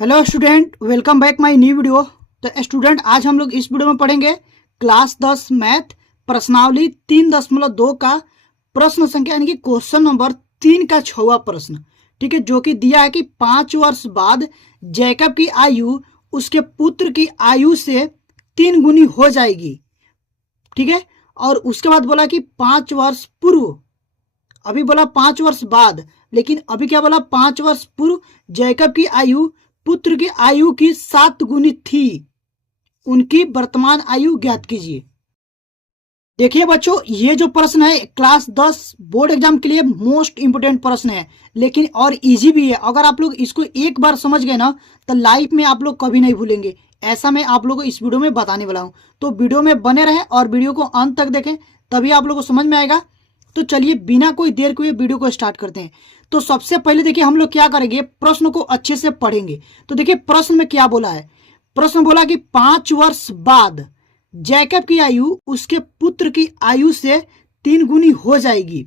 Hello student, welcome back my new video. तो student, आज हम लोग इस वीडियो में पढ़ेंगे क्लास 10 मैथ प्रश्नावली 3.2 का प्रश्न संख्या यानी कि क्वेश्चन नंबर 3 का 6वां प्रश्न। ठीक है, जो कि दिया है कि 5 वर्ष बाद जैकब की आयु उसके पुत्र की आयु से 3 गुनी हो जाएगी। ठीक है, और उसके बाद बोला कि 5 वर्ष पूर्व, अभी बोला 5 वर्ष बाद, लेकिन अभी क्या बोला, 5 वर्ष पूर्व जैकब की आयु पुत्र की आयु की 7 गुनी थी, उनकी वर्तमान आयु ज्ञात कीजिए। देखिए बच्चों, ये जो प्रश्न है क्लास 10 बोर्ड एग्जाम के लिए मोस्ट इंपोर्टेंट प्रश्न है, लेकिन और इजी भी है। अगर आप लोग इसको एक बार समझ गए ना, तो लाइफ में आप लोग कभी नहीं भूलेंगे। ऐसा मैं आप लोगों को इस वीडियो में बताने वाला हूं, तो वीडियो में बने रहें और वीडियो को अंत तक देखें, तभी आप लोगों को समझ में आएगा। तो चलिए बिना कोई देर के वीडियो को स्टार्ट करते हैं। तो सबसे पहले देखिए हम लोग क्या करेंगे, प्रश्न को अच्छे से पढ़ेंगे। तो देखिए प्रश्न में क्या बोला है। प्रश्न बोला कि 5 वर्ष बाद जैकब की आयु उसके पुत्र की आयु से 3 गुनी हो जाएगी।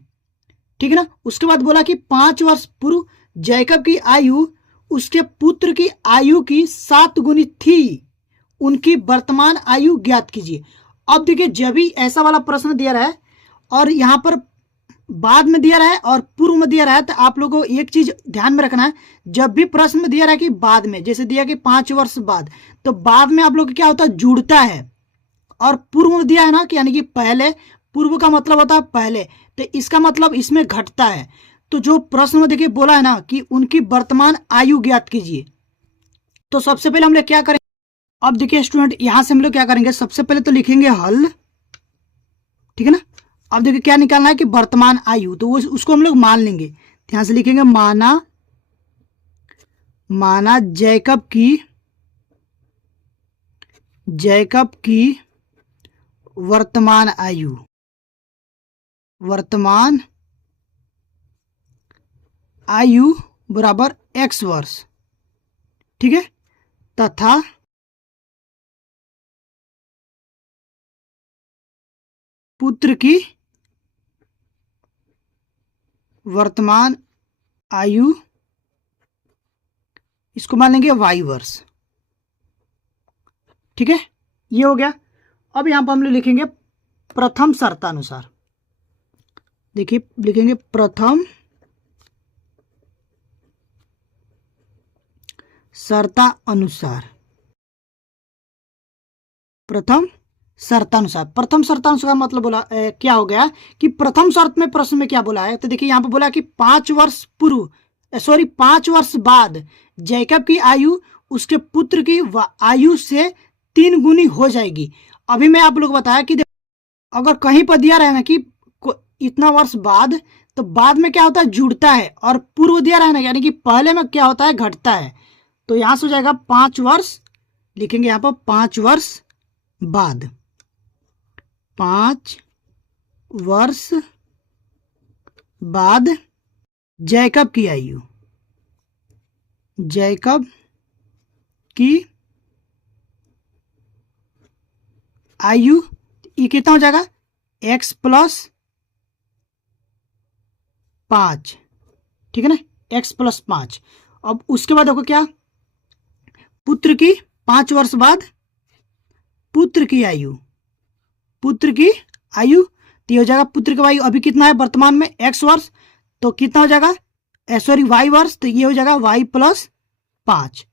ठीक है ना। उसके बाद बोला कि 5 वर्ष पूर्व जैकब की आयु उसके पुत्र की आयु की 7 गुनी थी, उनकी वर्तमान आयु ज्ञात कीजिए। अब देखिए, जब भी ऐसा वाला प्रश्न दिया रहा है और यहाँ पर बाद में दिया रहा है और पूर्व में दिया रहा है, तो आप लोगों को एक चीज ध्यान में रखना है। जब भी प्रश्न में दिया रहा है कि बाद में, जैसे दिया कि 5 वर्ष बाद, तो बाद में आप लोग क्या होता है, जुड़ता है। और पूर्व में दिया है ना कि यानी कि पहले, पूर्व का मतलब होता है पहले, तो इसका मतलब इसमें घटता है। तो जो प्रश्न में देखिए बोला है ना कि उनकी वर्तमान आयु ज्ञात कीजिए, तो सबसे पहले हम लोग क्या करेंगे। अब देखिए स्टूडेंट, यहां से हम लोग क्या करेंगे, सबसे पहले तो लिखेंगे हल। ठीक है ना। अब देखिए क्या निकालना है कि वर्तमान आयु, तो वो उसको हम लोग मान लेंगे। ध्यान से लिखेंगे, माना जैकब की वर्तमान आयु बराबर x वर्ष। ठीक है, तथा पुत्र की वर्तमान आयु, इसको मान लेंगे y वर्ष। ठीक है, ये हो गया। अब यहां पर हम लोग लिखेंगे प्रथम शर्तानुसार। देखिए लिखेंगे प्रथम शर्तानुसार। प्रथम शर्तानुसार मतलब बोला क्या हो गया कि प्रथम शर्त में प्रश्न में क्या बोला है। तो देखिए यहाँ पे बोला कि 5 वर्ष पूर्व, 5 वर्ष बाद जैकब की आयु उसके पुत्र की आयु से 3 गुनी हो जाएगी। अभी मैं आप लोग बताया कि अगर कहीं पर दिया रहे ना कि इतना वर्ष बाद, तो बाद में क्या होता है, जुड़ता है। और पूर्व दिया रहे ना यानी कि पहले में क्या होता है, घटता है। तो यहां से हो जाएगा 5 वर्ष, लिखेंगे यहां पर 5 वर्ष बाद। 5 वर्ष बाद जैकब की आयु ये कितना हो जाएगा, x + 5। ठीक है ना, x + 5। अब उसके बाद देखो क्या, पुत्र की 5 वर्ष बाद पुत्र की आयु तो ये हो जाएगा पुत्र की आयु अभी कितना है वर्तमान में, x वर्ष, तो कितना हो जाएगा, y वर्ष, तो ये हो जाएगा y + 5।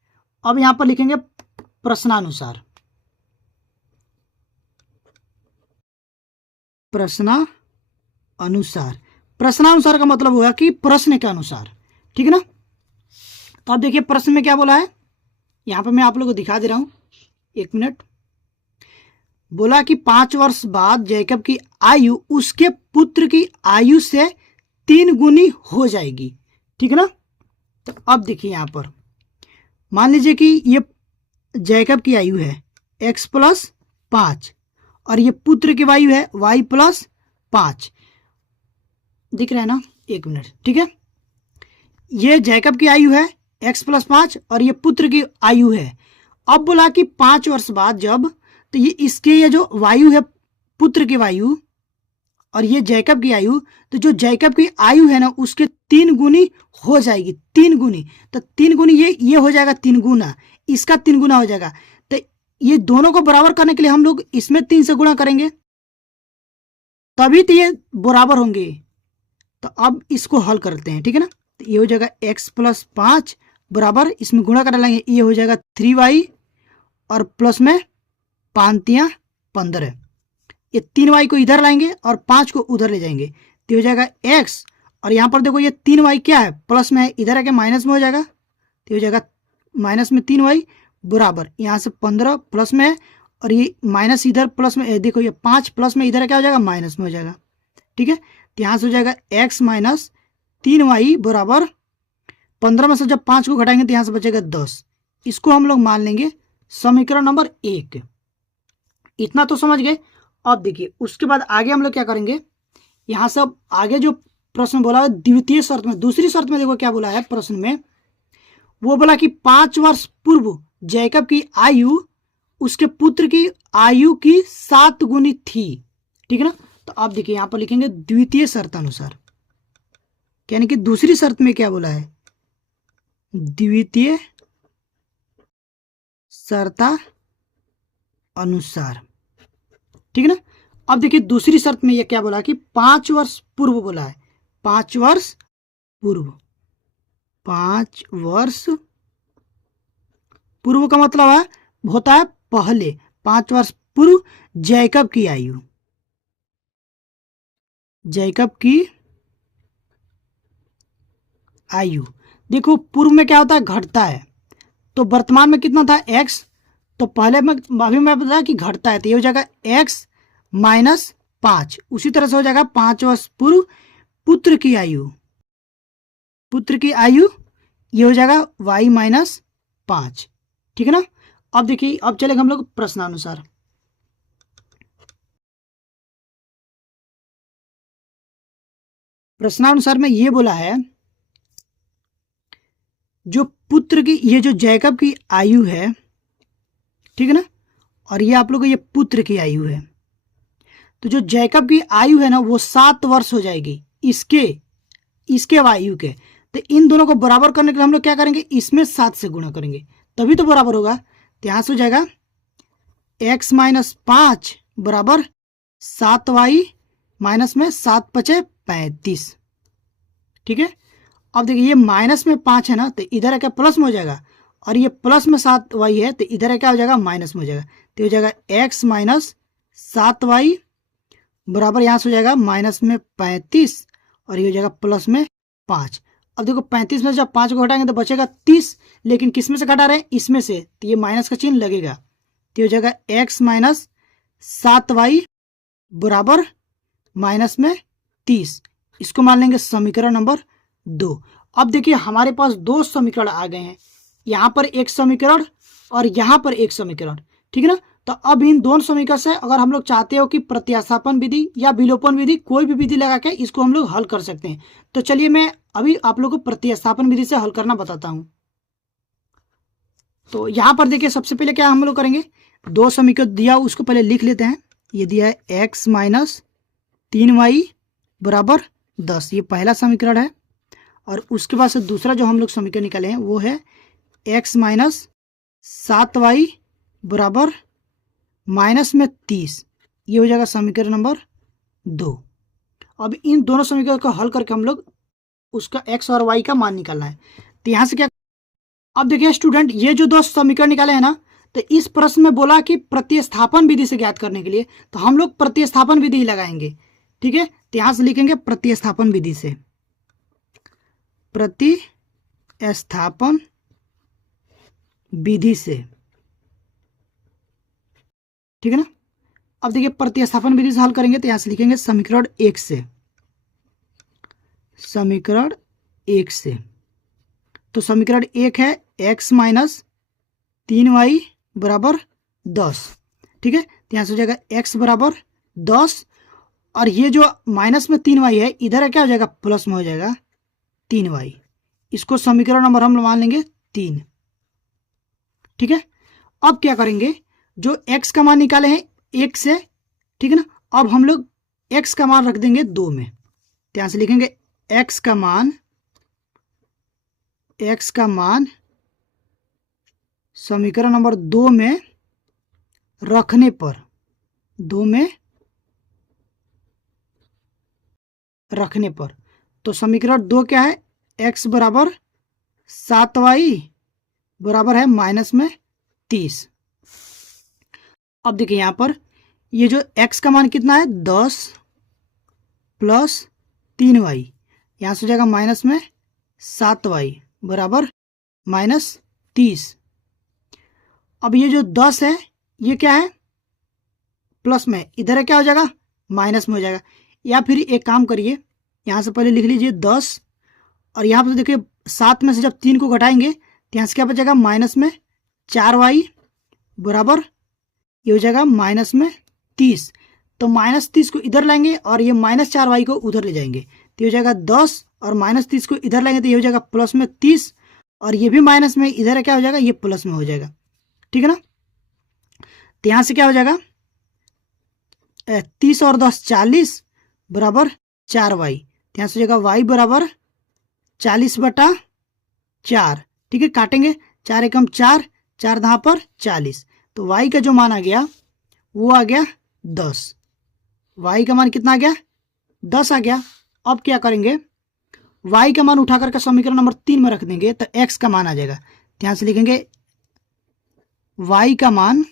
अब यहां पर लिखेंगे प्रश्नानुसार। प्रश्नानुसार का मतलब हुआ कि प्रश्न के अनुसार। ठीक है ना। तो अब देखिए प्रश्न में क्या बोला है, यहां पर मैं आप लोगों को दिखा दे रहा हूं, 1 मिनट। बोला कि 5 वर्ष बाद जैकब की आयु उसके पुत्र की आयु से 3 गुनी हो जाएगी। ठीक है ना। तो अब देखिए यहां पर मान लीजिए कि ये जैकब की आयु है x + 5 और ये पुत्र की आयु है y + 5। दिख रहा है ना, 1 मिनट। ठीक है, ये जैकब की आयु है x + 5 और ये पुत्र की आयु है। अब बोला कि 5 वर्ष बाद जब, तो ये इसके ये जो वायु है पुत्र की वायु और ये जैकब की आयु, तो जो जैकब की आयु है ना उसके 3 गुनी हो जाएगी, 3 गुनी। तो 3 गुनी ये हो जाएगा 3 गुना, इसका 3 गुना हो जाएगा। तो ये दोनों को बराबर करने के लिए हम लोग इसमें 3 से गुणा करेंगे, तभी तो ये बराबर होंगे। तो अब इसको हल करते हैं, ठीक है ना। तो ये हो जाएगा x प्लस 5 बराबर, इसमें गुणा कर डालेंगे, ये हो जाएगा 3y और प्लस में 5 15। ये 3y को इधर लाएंगे और 5 को उधर ले जाएंगे, तो हो जाएगा x। और यहाँ पर देखो ये 3y क्या है, प्लस में है, इधर आके माइनस में हो जाएगा, तो हो जाएगा माइनस में 3y बराबर, यहाँ से 15 प्लस में है और ये माइनस इधर प्लस में, देखो ये 5 प्लस में इधर क्या हो जाएगा, माइनस में हो जाएगा, ठीक है। तो यहाँ से हो जाएगा x माइनस 3y बराबर 15 में से जब 5 को घटाएंगे तो यहाँ से बचेगा 10। इसको हम लोग मान लेंगे समीकरण नंबर 1। इतना तो समझ गए। अब देखिए उसके बाद आगे हम लोग क्या करेंगे, यहाँ से अब आगे जो प्रश्न बोला है द्वितीय शर्त में, दूसरी शर्त में देखो क्या बोला है प्रश्न में, वो बोला कि 5 वर्ष पूर्व जैकब की आयु उसके पुत्र की आयु की 7 गुनी थी, ठीक है ना। तो आप देखिए यहाँ पर लिखेंगे द्वितीय शर्त अनुसार, यानी कि दूसरी शर्त में क्या बोला है, द्वितीय शर्त अनुसार, ठीक है ना। अब देखिए दूसरी शर्त में ये क्या बोला कि 5 वर्ष पूर्व बोला है, 5 वर्ष पूर्व, 5 वर्ष पूर्व का मतलब है होता है पहले, 5 वर्ष पूर्व जैकब की आयु, जैकब की आयु। देखो पूर्व में क्या होता है, घटता है, तो वर्तमान में कितना था x, तो पहले में अभी मैं बताया कि घटता है, तो ये हो जाएगा x माइनस 5। उसी तरह से हो जाएगा 5 वर्ष पूर्व पुत्र की आयु, पुत्र की आयु ये हो जाएगा y माइनस 5, ठीक है ना। अब देखिए अब चलेगा हम लोग प्रश्नानुसार। प्रश्नानुसार में ये बोला है जो पुत्र की, ये जो जैकब की आयु है, ठीक है ना, और ये आप लोग को ये पुत्र की आयु है, तो जो जैकब की आयु है ना वो 7 वर्ष हो जाएगी इसके आयु के। तो इन दोनों को बराबर करने के लिए हम लोग क्या करेंगे, इसमें 7 से गुणा करेंगे तभी तो बराबर होगा। तो यहाँ से हो जाएगा x माइनस 5 बराबर 7y माइनस में 7 पचे 35, ठीक है। अब देखिए ये माइनस में 5 है ना, तो इधर क्या प्लस में हो जाएगा, और ये प्लस में 7y है तो इधर क्या हो जाएगा, माइनस में हो जाएगा, तो हो जाएगा x माइनस 7y बराबर यहाँ से हो जाएगा माइनस में 35 और ये हो जाएगा प्लस में 5। अब देखो 35 में जब 5 को घटाएंगे तो बचेगा 30, लेकिन किस में से घटा रहे हैं, इसमें से, तो ये माइनस का चिन्ह लगेगा, तो हो जाएगा x माइनस 7y बराबर माइनस में 30। इसको मान लेंगे समीकरण नंबर 2। अब देखिए हमारे पास 2 समीकरण आ गए हैं, यहाँ पर एक समीकरण और यहाँ पर एक समीकरण, ठीक है ना। तो अब इन दोनों समीकरण से अगर हम लोग चाहते हो कि प्रतिस्थापन विधि या विलोपन विधि, कोई भी विधि लगा के इसको हम लोग हल कर सकते हैं। तो चलिए मैं अभी आप लोगों को प्रतिस्थापन विधि से हल करना बताता हूं। तो यहाँ पर देखिए सबसे पहले क्या हम लोग करेंगे, 2 समीकरण दिया उसको पहले लिख लेते हैं। ये दिया है x माइनस 3y बराबर 10, ये पहला समीकरण है। और उसके बाद से दूसरा जो हम लोग समीकरण निकाले हैं वो है x माइनस 7y बराबर माइनस में 30, ये हो जाएगा समीकरण नंबर 2। अब इन दोनों समीकरण को हल करके हम लोग उसका x और y का मान निकालना है। तो यहाँ से क्या, अब देखिए स्टूडेंट ये जो 2 समीकरण निकाले हैं ना, तो इस प्रश्न में बोला कि प्रतिस्थापन विधि से ज्ञात करने के लिए, तो हम लोग प्रतिस्थापन विधि ही लगाएंगे, ठीक है। तो यहाँ से लिखेंगे प्रतिस्थापन विधि से, प्रतिस्थापन विधि से, ठीक है ना। अब देखिए प्रतिस्थापन विधि से हल करेंगे तो यहाँ से लिखेंगे समीकरण 1 से, समीकरण 1 से। तो समीकरण 1 है x माइनस 3y बराबर 10, ठीक है। तो यहाँ से हो जाएगा x बराबर 10 और ये जो माइनस में 3y है इधर क्या हो जाएगा, प्लस में हो जाएगा 3y। इसको समीकरण नंबर हम मान लेंगे 3, ठीक है। अब क्या करेंगे, जो x का मान निकाले हैं 1 से, ठीक है ना, अब हम लोग x का मान रख देंगे 2 में। ध्यान से लिखेंगे x का मान समीकरण नंबर 2 में रखने पर, 2 में रखने पर, तो समीकरण 2 क्या है, x बराबर 7y बराबर है -30। अब देखिए यहां पर ये जो x का मान कितना है 10 प्लस 3y, यहां से हो जाएगा माइनस में 7y बराबर -30। अब ये जो 10 है ये क्या है प्लस में, इधर है क्या हो जाएगा माइनस में हो जाएगा। या फिर एक काम करिए, यहाँ से पहले लिख लीजिए 10 और यहाँ पर देखिए 7 में से जब 3 को घटाएंगे तो यहाँ से क्या बचेगा माइनस में 4y बराबर ये हो जाएगा -30। तो -30 को इधर लाएंगे और ये -4y को उधर ले जाएंगे तो ये हो जाएगा 10 और -30 को इधर लाएंगे तो ये हो जाएगा प्लस में 30 और ये भी माइनस में, इधर क्या हो जाएगा ये प्लस में हो जाएगा। ठीक है ना। तो यहाँ से क्या हो जाएगा 30 और 10 40 बराबर 4y। यहाँ से हो जाएगा y बराबर 40/4। ठीक है, काटेंगे 4 एकम 4, 4 दहाँ पर 40, तो y का जो मान आ गया वो आ गया 10। y का मान कितना आ गया 10 आ गया। अब क्या करेंगे y का मान उठा करके समीकरण नंबर 3 में रख देंगे तो x का मान आ जाएगा। ध्यान से लिखेंगे y का मान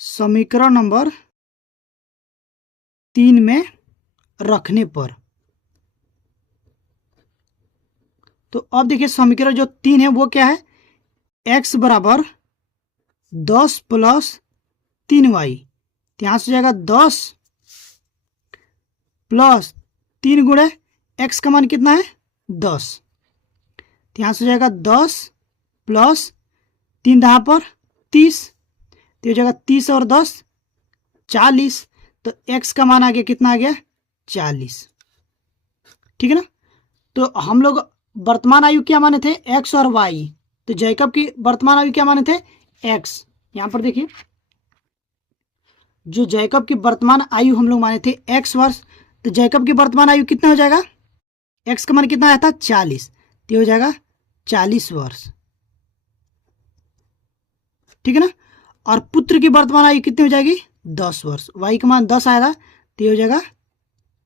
समीकरण नंबर 3 में रखने पर, तो अब देखिए समीकरण जो 3 है वो क्या है, x बराबर 10 प्लस 3y। यहां से हो जाएगा 10 प्लस 3 गुणे x का मान कितना है 10। यहां से हो जाएगा 10 प्लस 3 दहाँ पर 30, तो हो जाएगा 30 और 10 40, तो x का मान आ गया कितना आ गया 40। ठीक है ना। तो हम लोग वर्तमान आयु क्या माने थे x और y, तो जैकब की वर्तमान आयु क्या माने थे x। यहां पर देखिए जो जैकब की वर्तमान आयु हम लोग माने थे x वर्ष, तो जैकब की वर्तमान आयु कितना हो जाएगा, x का मान कितना आया था 40, तो हो जाएगा 40 वर्ष। ठीक है ना। और पुत्र की वर्तमान आयु कितनी हो जाएगी 10 वर्ष, y का मान 10 आया था तो हो जाएगा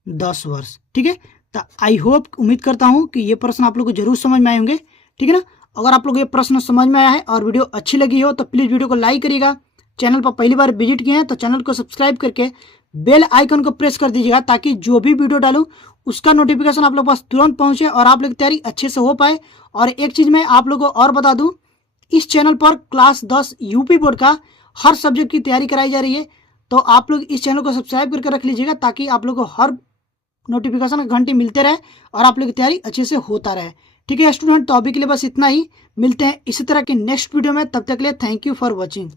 10 वर्ष। ठीक है। तो आई होप, उम्मीद करता हूं कि ये प्रश्न आप लोग को जरूर समझ में आए होंगे। ठीक है ना। अगर आप लोग ये प्रश्न समझ में आया है और वीडियो अच्छी लगी हो तो प्लीज़ वीडियो को लाइक करिएगा। चैनल पर पहली बार विजिट किए हैं तो चैनल को सब्सक्राइब करके बेल आइकन को प्रेस कर दीजिएगा ताकि जो भी वीडियो डालूं उसका नोटिफिकेशन आप लोग पास तुरंत पहुंचे और आप लोग की तैयारी अच्छे से हो पाए। और एक चीज़ मैं आप लोगों को और बता दूँ, इस चैनल पर क्लास 10 यूपी बोर्ड का हर सब्जेक्ट की तैयारी कराई जा रही है, तो आप लोग इस चैनल को सब्सक्राइब करके रख लीजिएगा ताकि आप लोग को हर नोटिफिकेशन घंटे मिलते रहे और आप लोग की तैयारी अच्छे से होता रहे। ठीक है स्टूडेंट, तो अभी के लिए बस इतना ही, मिलते हैं इसी तरह के नेक्स्ट वीडियो में। तब तक के लिए थैंक यू फॉर वॉचिंग।